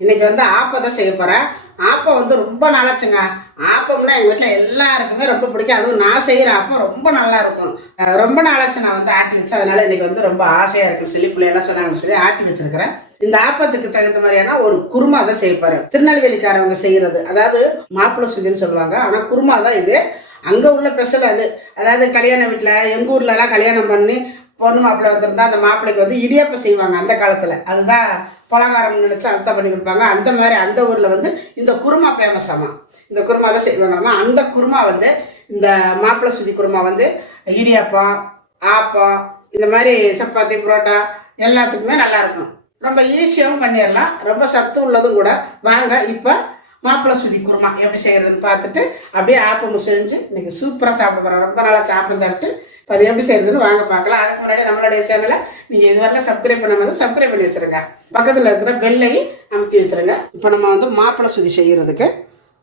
இன்னைக்கு வந்து ஆப்பம் தான் செய்ய போகிறேன் ஆப்பம் வந்து ரொம்ப நல்லாச்சுங்க ஆப்பம்னா எங்கள் வீட்டில் எல்லாருக்குமே ரொம்ப பிடிக்கும். அதுவும் நான் செய்கிற ஆப்பம் ரொம்ப நல்லா இருக்கும். ரொம்ப நாளாச்சு நான் வந்து ஆட்டி வச்சு அதனால இன்னைக்கு வந்து ரொம்ப ஆசையாக இருக்குன்னு சொல்லி பிள்ளையெல்லாம் சொன்னாங்கன்னு சொல்லி ஆட்டி வச்சிருக்கிறேன். இந்த ஆப்பத்துக்கு தகுந்த மாதிரியான ஒரு குருமா தான் செய்ய போகிறேன் திருநெல்வேலிக்காரவங்க செய்கிறது அதாவது மாப்பிள்ளை சுதின்னு சொல்லுவாங்க. ஆனால் குருமா தான் இது. அங்கே உள்ள ஸ்பெஷல் அது. அதாவது கல்யாண வீட்டில் எங்கள் ஊர்லலாம் கல்யாணம் பண்ணி பொண்ணு மாப்பிள்ளை வந்திருந்தா அந்த மாப்பிள்ளைக்கு வந்து இடியாப்பம் செய்வாங்க அந்த காலத்தில். அதுதான் பலகாரம் நினச்சி அர்த்தம் பண்ணி கொடுப்பாங்க. அந்த மாதிரி அந்த ஊரில் வந்து இந்த குருமா ஃபேமஸ் ஆமாம் இந்த குருமா தான் செய்வாங்களாமா அந்த குருமா வந்து இந்த மாப்பிள்ளை சுதி குருமா வந்து இடியாப்பம் ஆப்பம் இந்த மாதிரி சப்பாத்தி புரோட்டா எல்லாத்துக்குமே நல்லாயிருக்கும் ரொம்ப ஈஸியாகவும் பண்ணிடலாம் ரொம்ப சத்து உள்ளதும் கூட. வாங்க இப்போ மாப்பிள்ளை சுதி குருமா எப்படி செய்கிறதுன்னு பார்த்துட்டு அப்படியே ஆப்பம் செஞ்சு இன்றைக்கி சூப்பராக சாப்பிட போகிறோம் ரொம்ப நாளாக சாப்பிட்டு சாப்பிட்டு இப்போ அது எப்படி செய்யறதுன்னு வாங்க பார்க்கலாம். அதுக்கு முன்னாடி நம்மளுடைய சேனலை நீங்கள் இதுவரையிலும் சப்ஸ்கிரைப் பண்ணாமல் சப்ஸ்கிரைப் பண்ணி வச்சுருங்க. பக்கத்தில் இருக்கிற பெல்லையும் அமுத்தி வச்சுருங்க. இப்போ நம்ம வந்து மாப்பிள்ளை சுதி செய்கிறதுக்கு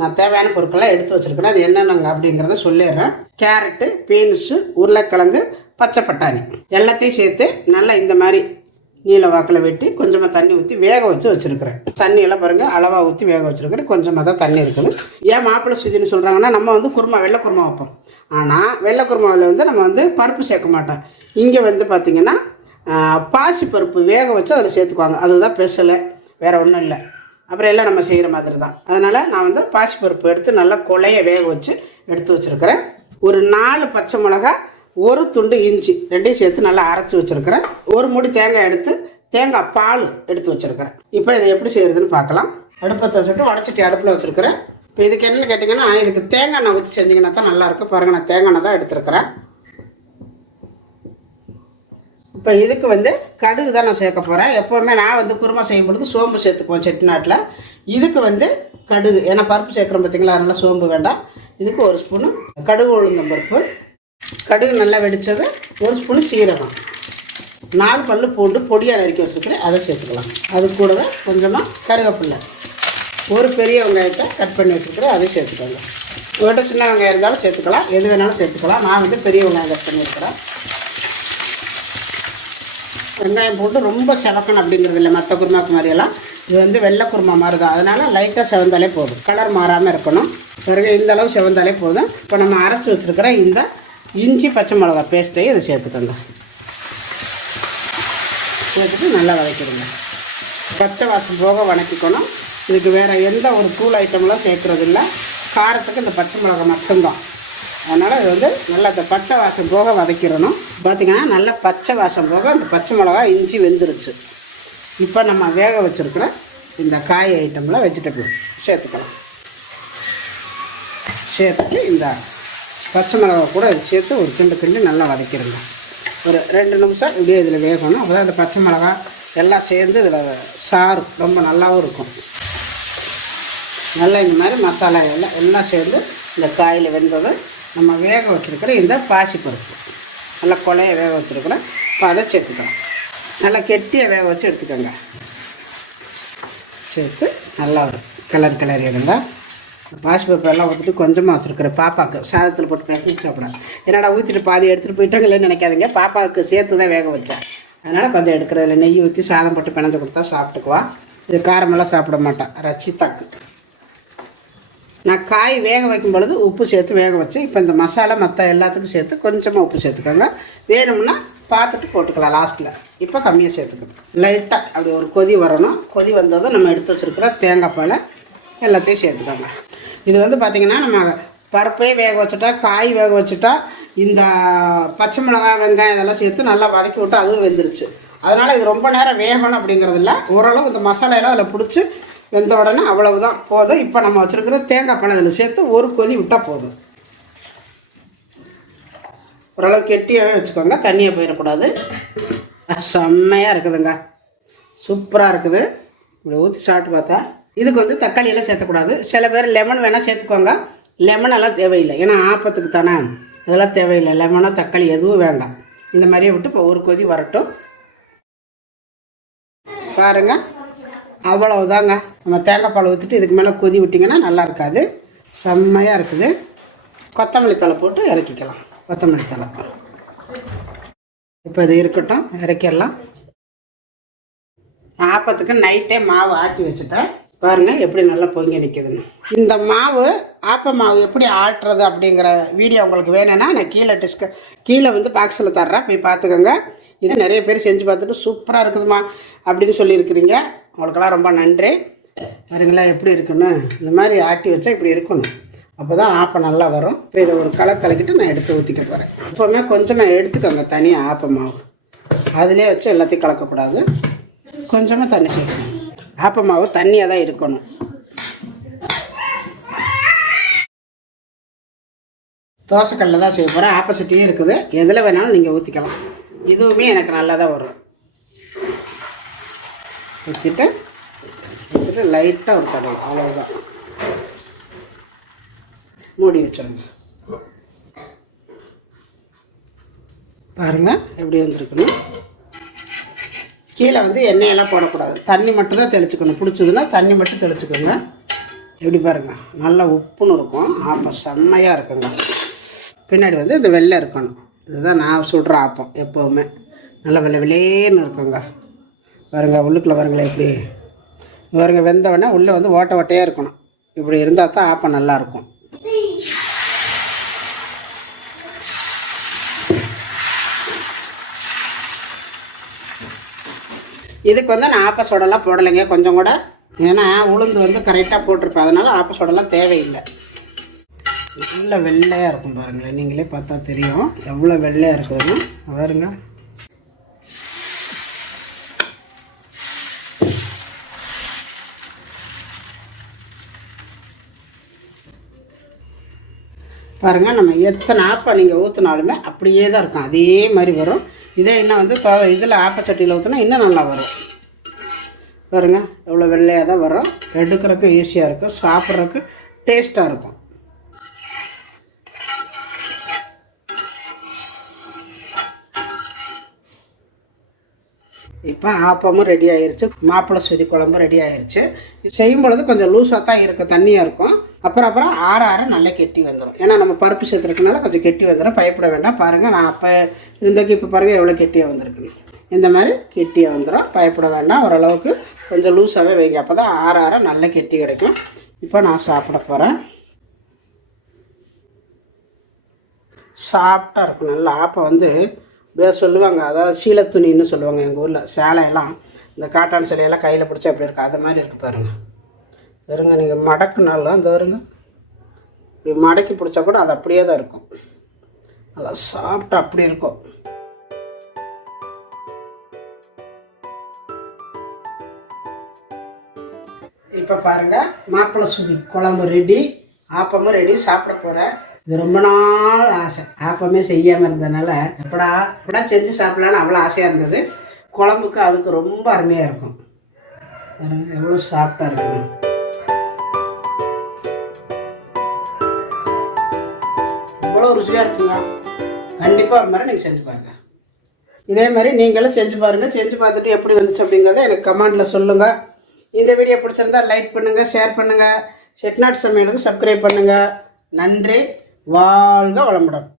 நான் தேவையான பொருட்கள்லாம் எடுத்து வச்சுருக்கேன். அது என்னென்னங்க அப்படிங்கிறத சொல்லிடுறேன். கேரட்டு பீன்ஸு உருளைக்கிழங்கு பச்சை பட்டாணி. எல்லாத்தையும் சேர்த்து நல்லா இந்த மாதிரி நீல வாக்கில் வெட்டி கொஞ்சமாக தண்ணி ஊற்றி வேக வச்சு வச்சுருக்கிறேன். தண்ணியெல்லாம் பாருங்கள் அளவாக ஊற்றி வேக வச்சுருக்கிறேன். கொஞ்சமாக தான் தண்ணி இருக்குது. ஏன் மாப்பிள்ளை சுதின்னு சொல்கிறாங்கன்னா நம்ம வந்து குருமா வெள்ளை குருமா வைப்போம். ஆனால் வெள்ளை குருமாவில் வந்து நம்ம வந்து பருப்பு சேர்க்க மாட்டோம். இங்கே வந்து பார்த்திங்கன்னா பாசி பருப்பு வேக வச்சு அதில் சேர்த்துக்குவாங்க. அதுதான் ஸ்பெஷலு வேறு ஒன்றும் இல்லை. அப்புறம் எல்லாம் நம்ம செய்கிற மாதிரி தான் அதனால் நான் வந்து பாசி பருப்பு எடுத்து நல்லா கொலைய வேக வச்சு எடுத்து வச்சுருக்கிறேன். ஒரு நாலு பச்சை மிளகா ஒரு துண்டு இஞ்சி ரெண்டையும் சேர்த்து நல்லா அரைச்சி வச்சுருக்கிறேன். ஒரு மூடி தேங்காய் எடுத்து தேங்காய் பால் எடுத்து வச்சுருக்கிறேன். இப்போ இதை எப்படி செய்கிறதுன்னு பார்க்கலாம். அடுப்பத்தை வச்சுட்டு உடச்சிட்டு அடுப்பில் வச்சுருக்கிறேன். இப்போ இதுக்கு என்னன்னு கேட்டிங்கன்னா இதுக்கு தேங்காய் எண்ணெய் ஊற்றி செஞ்சிங்கன்னா தான் நல்லாயிருக்கும் பாருங்கள் நான் தேங்காய் எண்ணெய் தான் எடுத்துருக்குறேன். இப்போ இதுக்கு வந்து கடுகு தான் நான் சேர்க்க போகிறேன் எப்போவுமே நான் வந்து குருமா செய்யும் பொழுது சோம்பு சேர்த்துக்குவோம் செட்டிநாட்டில். இதுக்கு வந்து கடுகு ஏன்னா பருப்பு சேர்க்குறோம் பார்த்திங்களா? அதனால் சோம்பு வேண்டாம். இதுக்கு ஒரு ஸ்பூனு கடுகு உளுந்தம் பருப்பு. கடுகு நல்லா வெடித்தது ஒரு ஸ்பூனு சீரகம். நாலு பல்லு பூண்டு பொடியாக நறுக்கி வச்சுருக்கிறேன். அதை சேர்த்துக்கலாம். அது கூடவே கொஞ்சமாக கருவேப்பில்லை ஒரு பெரிய வெங்காயத்தை கட் பண்ணி வச்சுருக்கிறேன் அதை சேர்த்துக்கோங்க. உங்கள்கிட்ட சின்ன வெங்காயம் இருந்தாலும் சேர்த்துக்கலாம் எது வேணாலும் சேர்த்துக்கலாம். நான் வந்து பெரிய வெங்காயம் கட் பண்ணியிருக்கிறேன். வெங்காயம் போட்டு ரொம்ப செவக்கணும் அப்படிங்கிறது இல்லை மற்ற குருமாக்கு மாதிரியெல்லாம் இது வந்து வெள்ளை குருமா மாதிரி தான் அதனால் லைட்டாக செவந்தாலே போதும். கலர் மாறாமல் இருக்கணும். பிறகு இந்த அளவு செவந்தாலே போதும். இப்போ நம்ம அரைச்சி வச்சுருக்கிற இந்த இஞ்சி பச்சை மிளகா பேஸ்ட்டையும் இதை சேர்த்துக்கோங்க. சேர்த்துட்டு நல்லா வதக்கிடுங்க. பச்சை வாசம் போக வதக்கிக்கணும் இதுக்கு வேறு எந்த ஒரு தூள் ஐட்டம்லாம் சேர்க்குறது இல்லை காரத்துக்கு இந்த பச்சை மிளகா மட்டும்தான். அதனால் இது வந்து நல்லா இந்த பச்சை வாசம் போக வதக்கிடணும். பார்த்திங்கன்னா நல்லா பச்சை வாசம் போக அந்த பச்சை மிளகா இஞ்சி வெந்துருச்சு. இப்போ நம்ம வேக வச்சுருக்கிற இந்த காய் ஐட்டம்லாம் வெஜிடபிள் சேர்த்துக்கலாம். சேர்த்துட்டு இந்த பச்சை மிளகா கூட சேர்த்து ஒரு கிண்டு கிண்டு நல்லா வதக்கிடுங்க. ஒரு ரெண்டு நிமிஷம் இப்படியே இதில் வேகணும். அப்போ இந்த பச்சை மிளகா எல்லாம் சேர்ந்து இதில் சாறு ரொம்ப நல்லாவும் இருக்கும். நல்லா இந்த மாதிரி மசாலா எல்லாம் எல்லாம் சேர்ந்து இந்த காயில் வெந்தது நம்ம வேக வச்சுருக்கிற இந்த பாசிப்பருப்பு. நல்லா கொலையை வேக வச்சுருக்கிறோம். இப்போ அதை சேர்த்துக்கலாம். நல்லா கெட்டியாக வேக வச்சு எடுத்துக்கோங்க. சேர்த்து நல்லா ஒரு கலர் கலர் இருந்தால் பாசிப்பருப்பு எல்லாம் ஊற்றிட்டு கொஞ்சமாக வச்சுருக்குறேன் பாப்பாவுக்கு சாதத்தில் போட்டு பேசி சாப்பிடாது என்னடா ஊற்றிட்டு பாதி எடுத்துகிட்டு போயிட்டாங்களேன்னு நினைக்காதீங்க. பாப்பாவுக்கு சேர்த்து தான் வேக வச்சேன். அதனால் கொஞ்சம் எடுக்கிறதுல நெய் ஊற்றி சாதம் போட்டு பிணைஞ்சு கொடுத்தா சாப்பிட்டுக்குவா. இது காரமெல்லாம் சாப்பிட மாட்டான் ரச்சித்தாக்கு நான் காய் வேக வைக்கும் பொழுது உப்பு சேர்த்து வேக வச்சேன். இப்போ இந்த மசாலா மற்ற எல்லாத்துக்கும் சேர்த்து கொஞ்சமாக உப்பு சேர்த்துக்கோங்க. வேணும்னா பார்த்துட்டு போட்டுக்கலாம் லாஸ்ட்டில் இப்போ கம்மியாக சேர்த்துக்கணும். லைட்டாக அப்படி ஒரு கொதி வரணும். கொதி வந்ததும் நம்ம எடுத்து வச்சுருக்கிற தேங்காய் பாலை எல்லாத்தையும் சேர்த்துக்கோங்க. இது வந்து பார்த்திங்கன்னா நம்ம பருப்பே வேக வச்சுட்டா காய் வேக வச்சுட்டா இந்த பச்சை மிளகாய் வெங்காயம் இதெல்லாம் சேர்த்து நல்லா வதக்கி விட்டு அதுவும் வெந்துருச்சு. அதனால் இது ரொம்ப நேரம் வேகணும் அப்படிங்கிறது இல்லை ஓரளவு இந்த மசாலையெல்லாம் அதில் பிடிச்சி வெந்த உடனே அவ்வளவுதான். போதும். இப்போ நம்ம வச்சுருக்கிற தேங்காய் பழம் சேர்த்து ஒரு கொதி விட்டால் போதும். ஓரளவு கெட்டியாகவே வச்சுக்கோங்க. தண்ணியை போயிடக்கூடாது செம்மையாக இருக்குதுங்க. சூப்பராக இருக்குது. இப்படி ஊற்றி சாப்பிட்டு பார்த்தா இதுக்கு வந்து தக்காளியெல்லாம் சேர்த்தக்கூடாது. சில பேர் லெமன் வேணால் சேர்த்துக்கோங்க. லெமன் எல்லாம் தேவையில்லை. ஏன்னா ஆப்பத்துக்கு தானே. அதெல்லாம் தேவையில்லை. லெமனோ தக்காளி எதுவும் வேண்டாம். இந்த மாதிரியே விட்டு இப்போ ஒரு கொதி வரட்டும். பாருங்கள் அவ்வளவுதாங்க. நம்ம தேங்காய் பால் ஊற்றிட்டு இதுக்கு மேலே கொதி விட்டிங்கன்னா நல்லா இருக்காது. செம்மையாக இருக்குது. கொத்தமல்லி தழை போட்டு இறக்கிக்கலாம். கொத்தமல்லி தழை. இப்போ இது இருக்கட்டும். இறக்கிடலாம். ஆப்பத்துக்கு நைட்டே மாவு ஆட்டி வச்சுட்டேன். பாருங்கள் எப்படி நல்லா பொங்கி நிற்குதுன்னு இந்த மாவு ஆப்ப மாவு எப்படி ஆட்டுறது அப்படிங்கிற வீடியோ உங்களுக்கு வேணும்னா நான் கீழே டிஸ்க கீழே வந்து பாக்ஸில் தர்றேன். போய் பார்த்துக்கோங்க. இது நிறைய பேர் செஞ்சு பார்த்துட்டு சூப்பராக இருக்குதுமா அப்படின்னு சொல்லியிருக்கிறீங்க. உங்களுக்கெல்லாம் ரொம்ப நன்றி. பாருங்களேன் எப்படி இருக்குன்னு. இந்த மாதிரி ஆட்டி வச்சா இப்படி இருக்கணும். அப்போ தான் ஆப்பம் நல்லா வரும். இப்போ இதை ஒரு களை கலக்கிட்டு நான் எடுத்து ஊற்றிக்க போகிறேன் எப்போவுமே கொஞ்சமாக எடுத்துக்கோங்க தனியாக ஆப்ப மாவு. அதிலே வச்சு எல்லாத்தையும் கலக்கக்கூடாது. கொஞ்சமாக தண்ணி சேர்க்கணும். ஆப்ப மாவு தண்ணியாக தான் இருக்கணும். தோசைக்கல்ல தான் செய்ய போகிறேன் ஆப்போசிட்டியே இருக்குது. எதில் வேணாலும் நீங்கள் ஊற்றிக்கலாம் இதுவுமே எனக்கு நல்லா தான் வரும். வச்சுட்டு ஊற்றிட்டு லைட்டாக ஒரு தடவை அவ்வளோதான் மூடி வச்சிருங்க. பாருங்கள் எப்படி வந்திருக்கணும் கீழே வந்து எண்ணெயெல்லாம் போடக்கூடாது. தண்ணி மட்டும் தான் தெளிச்சுக்கணும். பிடிச்சதுன்னா தண்ணி மட்டும் தெளிச்சுக்கோங்க. எப்படி பாருங்க நல்லா உப்புன்னு இருக்கும். ஆப்பம் செம்மையாக இருக்குங்க. பின்னாடி வந்து இந்த வெள்ளை இருக்கணும். இதுதான் நான் சுடுற ஆப்பம் எப்போவுமே. நல்லா வெள்ளை வெள்ளேன்னு இருக்குங்க. பாருங்க உள்ளுக்குள்ளே பாருங்களேன் எப்படி பாருங்க வெந்தவொடனே உள்ளே வந்து ஓட்ட ஓட்டையாக இருக்கணும். இப்படி இருந்தால் தான் ஆப்பம் நல்லாயிருக்கும் இதுக்கு வந்து நான் ஆப்ப சோடெல்லாம் போடலைங்க கொஞ்சம் கூட. ஏன்னா உளுந்து வந்து கரெக்டாக போட்டிருப்பேன். அதனால் ஆப்ப சோடெல்லாம் தேவையில்லை. நல்ல வெள்ளையாக இருக்கும் பாருங்களேன். நீங்களே பார்த்தா தெரியும். எவ்வளோ வெள்ளையாக இருக்குதுன்னு. பாருங்கள் பாருங்கள் நம்ம எத்தனை ஆப்பை நீங்கள் ஊற்றினாலுமே அப்படியே தான் இருக்கும். அதே மாதிரி வரும். இதே இன்னும் வந்து இதில் ஆப்பச்சட்டியில் ஊற்றினா இன்னும் நல்லா வரும். பாருங்க எவ்வளோ வெள்ளையாக தான் வரும். எடுக்கிறதுக்கு ஈஸியாக இருக்கும். சாப்பிட்றதுக்கு டேஸ்ட்டாக இருக்கும். இப்போ ஆப்பமும் ரெடி ஆயிடுச்சு மாப்பிள்ளை சுதி குழம்பும் ரெடி ஆயிடுச்சு செய்யும் பொழுது கொஞ்சம் லூஸாக தான் இருக்கும் தண்ணியாக இருக்கும். அப்புறம் அப்புறம் ஆற ஆற நல்லா கெட்டி வந்துடும் ஏன்னா நம்ம பருப்பு சேர்த்துருக்கனால கொஞ்சம் கெட்டி வந்துடும் பயப்பட வேண்டாம். பாருங்கள் நான் அப்போ இருந்தக்கு இப்போ பாருங்கள் எவ்வளோ கெட்டியாக வந்திருக்குன்னு. இந்த மாதிரி கெட்டியாக வந்துடும் பயப்பட வேண்டாம். ஓரளவுக்கு கொஞ்சம் லூஸாகவே வைங்க. அப்போ தான் ஆற ஆற நல்லா கெட்டி கிடைக்கும். இப்போ நான் சாப்பிட போகிறேன் சாஃப்டாக இருக்கும். நல்லா ஆப்பை வந்து அப்படியே சொல்லுவாங்க. அதாவது சீலத்துணின்னு சொல்லுவாங்க எங்கள் ஊரில். சேலையெல்லாம் இந்த காட்டான் சேலையெல்லாம் கையில் பிடிச்சா அப்படி இருக்கும்? அது மாதிரி இருக்குது பாருங்கள் இருங்க நீங்கள் மடக்குனாலும் அந்த வருங்க இப்படி மடக்கி பிடிச்சா கூட அது அப்படியே தான் இருக்கும். நல்லா சாப்பிட்டு அப்படி இருக்கும். இப்போ பாருங்க மாப்பிள்ளை சுதி குழம்பு ரெடி ஆப்பமும் ரெடி சாப்பிட போகிறேன் இது ரொம்ப நாள் ஆசை. ஆப்பமே செய்யாமல் இருந்ததுனால எப்படா எப்படா செஞ்சு சாப்பிடலான்னு அவ்வளோ ஆசையாக இருந்தது. குழம்புக்கு அதுக்கு ரொம்ப அருமையாக இருக்கும். எவ்வளோ சாஃப்டாக இருக்குங்க அவ்வளோ ருசியாக இருக்குங்க கண்டிப்பாக அது மாதிரி நீங்கள் செஞ்சு பாருங்கள் இதே மாதிரி நீங்களும் செஞ்சு பாருங்கள் செஞ்சு பார்த்துட்டு எப்படி வந்துச்சு அப்படிங்கிறத எனக்கு கமெண்டில் சொல்லுங்கள் இந்த வீடியோ பிடிச்சிருந்தா லைக் பண்ணுங்கள் ஷேர் பண்ணுங்கள் செட்நாட் சமையலுக்கு சப்ஸ்கிரைப் பண்ணுங்கள் நன்றி. வாழ்க வளமுடன்.